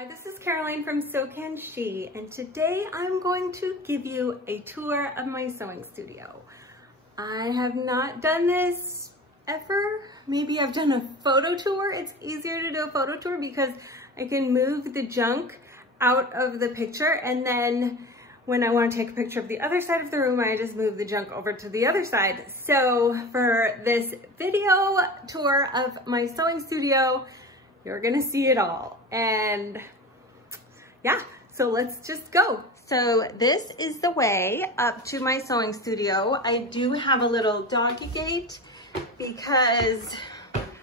Hi, this is Caroline from SewCanShe, and today I'm going to give you a tour of my sewing studio. I have not done this ever. Maybe I've done a photo tour. It's easier to do a photo tour because I can move the junk out of the picture, and then when I want to take a picture of the other side of the room, I just move the junk over to the other side. So for this video tour of my sewing studio, you're gonna see it all. And yeah, so let's just go. So this is the way up to my sewing studio. I do have a little doggy gate because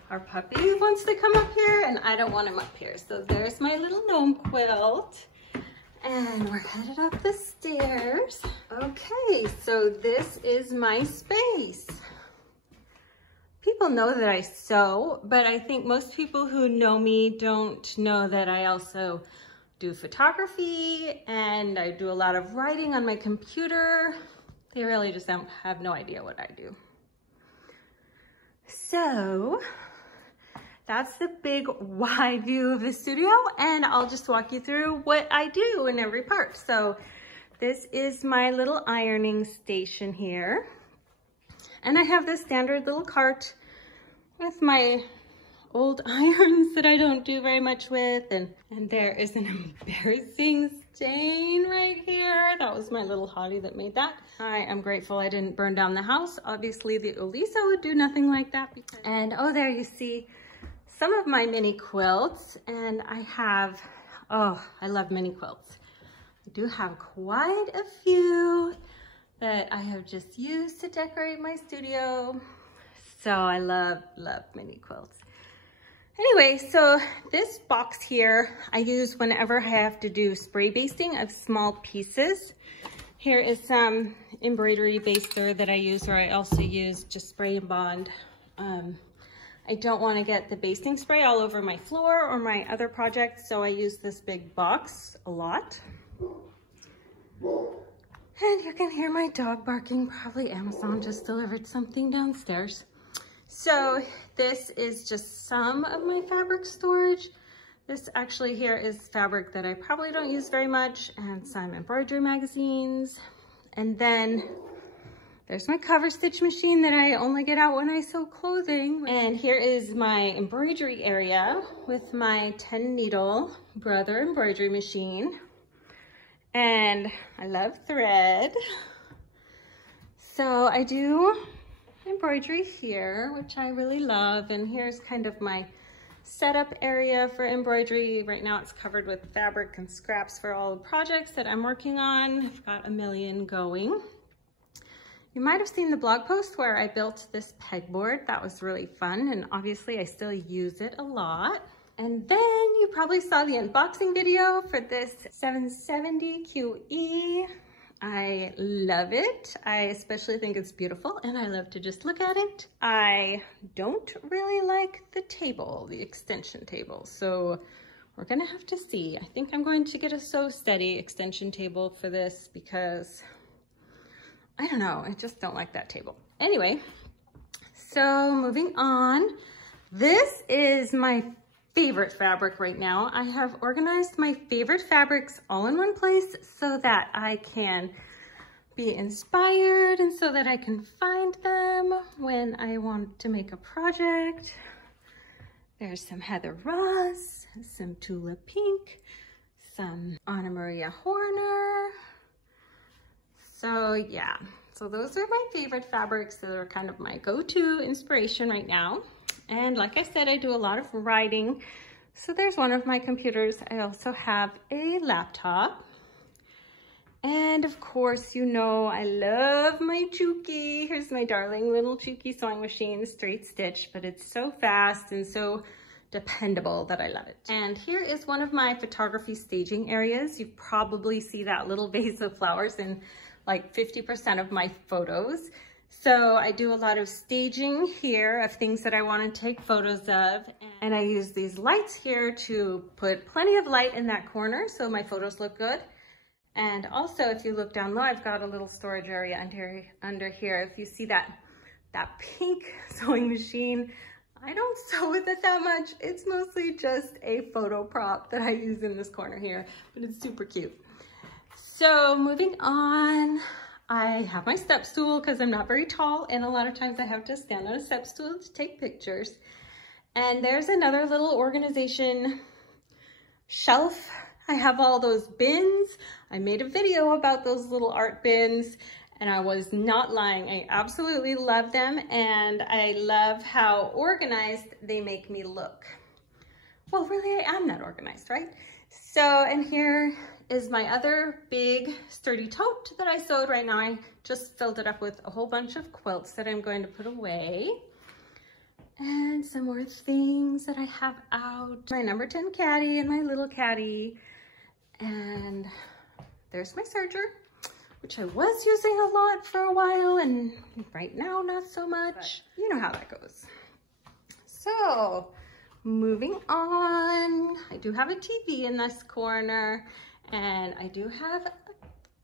our puppy wants to come up here and I don't want him up here. So there's my little gnome quilt. And we're headed up the stairs. Okay, so this is my space. People know that I sew, but I think most people who know me don't know that I also do photography and I do a lot of writing on my computer. They really just have no idea what I do. So that's the big wide view of the studio, and I'll just walk you through what I do in every part. So this is my little ironing station here. And I have this standard little cart with my old irons that I don't do very much with. And there is an embarrassing stain right here. That was my little hottie that made that. I am grateful I didn't burn down the house. Obviously the Elisa would do nothing like that. And oh, there you see some of my mini quilts. And I have, oh, I love mini quilts. I do have quite a few that I have just used to decorate my studio. So I love mini quilts. Anyway, so this box here I use whenever I have to do spray basting of small pieces. Here is some embroidery baster that I use, or I also use just spray and bond. I don't want to get the basting spray all over my floor or my other projects, so I use this big box a lot. And you can hear my dog barking. Probably Amazon just delivered something downstairs. So this is just some of my fabric storage. This actually here is fabric that I probably don't use very much, and some embroidery magazines. And then there's my cover stitch machine that I only get out when I sew clothing. And here is my embroidery area with my 10 needle Brother embroidery machine. And I love thread. So I do embroidery here, which I really love. And here's kind of my setup area for embroidery. Right now it's covered with fabric and scraps for all the projects that I'm working on. I've got a million going. You might have seen the blog post where I built this pegboard. That was really fun, and obviously I still use it a lot. And then you probably saw the unboxing video for this 770 QE. I love it. I especially think it's beautiful, and I love to just look at it. I don't really like the table, the extension table, so we're gonna have to see. I think I'm going to get a Sew Steady extension table for this because I don't know, I just don't like that table. Anyway, so moving on. This is my favorite fabric right now. I have organized my favorite fabrics all in one place so that I can be inspired and so that I can find them when I want to make a project. There's some Heather Ross, some Tula Pink, some Anna Maria Horner. So yeah, so those are my favorite fabrics that are kind of my go-to inspiration right now. And like I said, I do a lot of writing. So there's one of my computers. I also have a laptop. And of course, you know, I love my Juki. Here's my darling little Juki sewing machine, straight stitch, but it's so fast and so dependable that I love it. And here is one of my photography staging areas. You probably see that little vase of flowers in like 50% of my photos. So I do a lot of staging here of things that I want to take photos of. And I use these lights here to put plenty of light in that corner so my photos look good. And also, if you look down low, I've got a little storage area under here. If you see that pink sewing machine, I don't sew with it that much. It's mostly just a photo prop that I use in this corner here, but it's super cute. So moving on, I have my step stool because I'm not very tall, and a lot of times I have to stand on a step stool to take pictures. And there's another little organization shelf. I have all those bins. I made a video about those little art bins, and I was not lying. I absolutely love them, and I love how organized they make me look. Well, really, I am that organized, right? So, and here is my other big sturdy tote that I sewed. Right now I just filled it up with a whole bunch of quilts that I'm going to put away. And some more things that I have out. My number 10 caddy and my little caddy. And there's my serger, which I was using a lot for a while, and right now not so much. But you know how that goes. So moving on, I do have a TV in this corner, and I do have a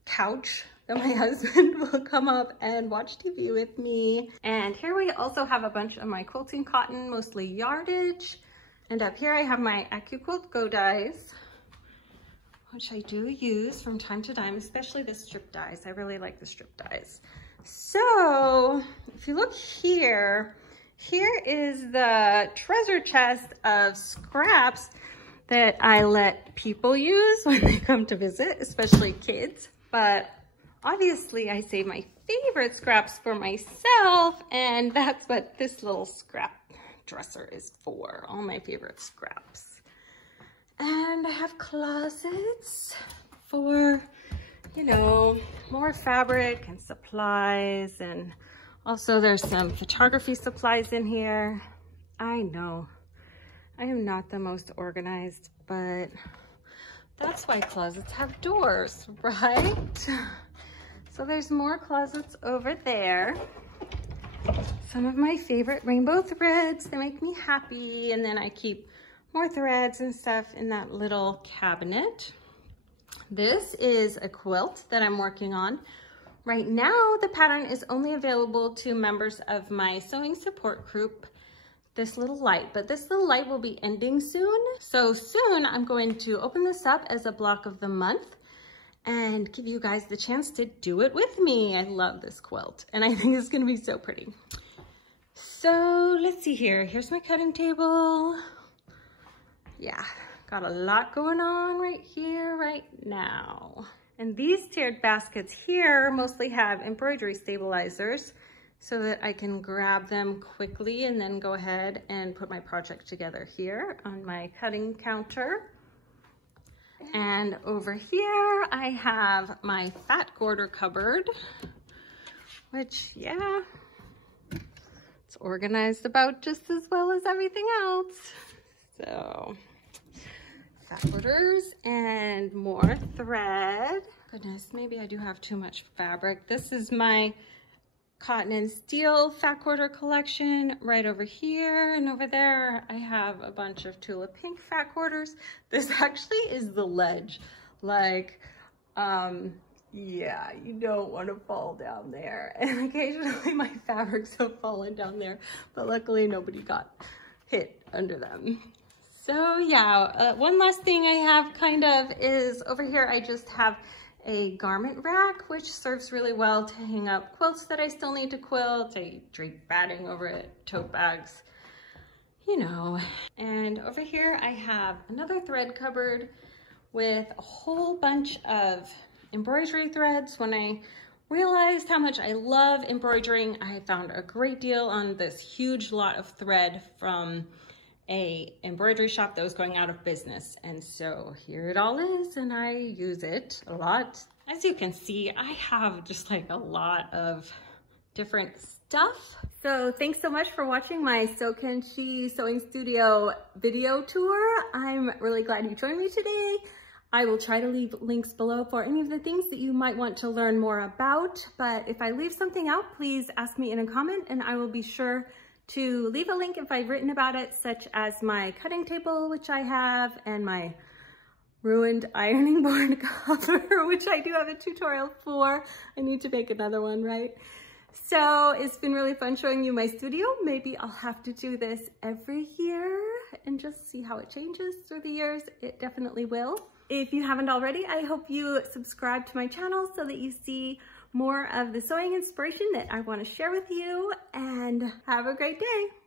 couch that my husband will come up and watch TV with me. And here we also have a bunch of my quilting cotton, mostly yardage. And up here I have my AccuQuilt Go dies, which I do use from time to time, especially the strip dies. I really like the strip dies. So if you look here, here is the treasure chest of scraps that I let people use when they come to visit, especially kids. But obviously I save my favorite scraps for myself, and that's what this little scrap dresser is for, all my favorite scraps. And I have closets for, you know, more fabric and supplies, and also there's some photography supplies in here. I know, I am not the most organized, but that's why closets have doors, right? So there's more closets over there. Some of my favorite rainbow threads that make me happy, and then I keep more threads and stuff in that little cabinet. This is a quilt that I'm working on. Right now, the pattern is only available to members of my sewing support group, this little light, but this little light will be ending soon. So soon I'm going to open this up as a block of the month and give you guys the chance to do it with me. I love this quilt, and I think it's gonna be so pretty. So let's see here. Here's my cutting table. Yeah, got a lot going on right here, right now. And these tiered baskets here mostly have embroidery stabilizers so that I can grab them quickly and then go ahead and put my project together here on my cutting counter. And over here, I have my fat quarter cupboard, which, yeah, it's organized about just as well as everything else. So, fat quarters and more thread. Goodness, maybe I do have too much fabric. This is my cotton and steel fat quarter collection right over here, and over there I have a bunch of Tula Pink fat quarters. This actually is the ledge. Like, yeah, you don't want to fall down there. And occasionally my fabrics have fallen down there, but luckily nobody got hit under them. So yeah, one last thing I have kind of is over here I just have a garment rack, which serves really well to hang up quilts that I still need to quilt. I drape batting over it, tote bags, you know. And over here I have another thread cupboard with a whole bunch of embroidery threads. When I realized how much I love embroidering, I found a great deal on this huge lot of thread from a embroidery shop that was going out of business, and so here it all is, and I use it a lot. As you can see, I have just like a lot of different stuff. So thanks so much for watching my SewCanShe Sewing Studio video tour. I'm really glad you joined me today. I will try to leave links below for any of the things that you might want to learn more about, but if I leave something out, please ask me in a comment and I will be sure to leave a link if I've written about it, such as my cutting table, which I have, and my ruined ironing board cover, which I do have a tutorial for. I need to make another one, right? So it's been really fun showing you my studio. Maybe I'll have to do this every year and just see how it changes through the years. It definitely will. If you haven't already, I hope you subscribe to my channel so that you see more of the sewing inspiration that I want to share with you, and have a great day.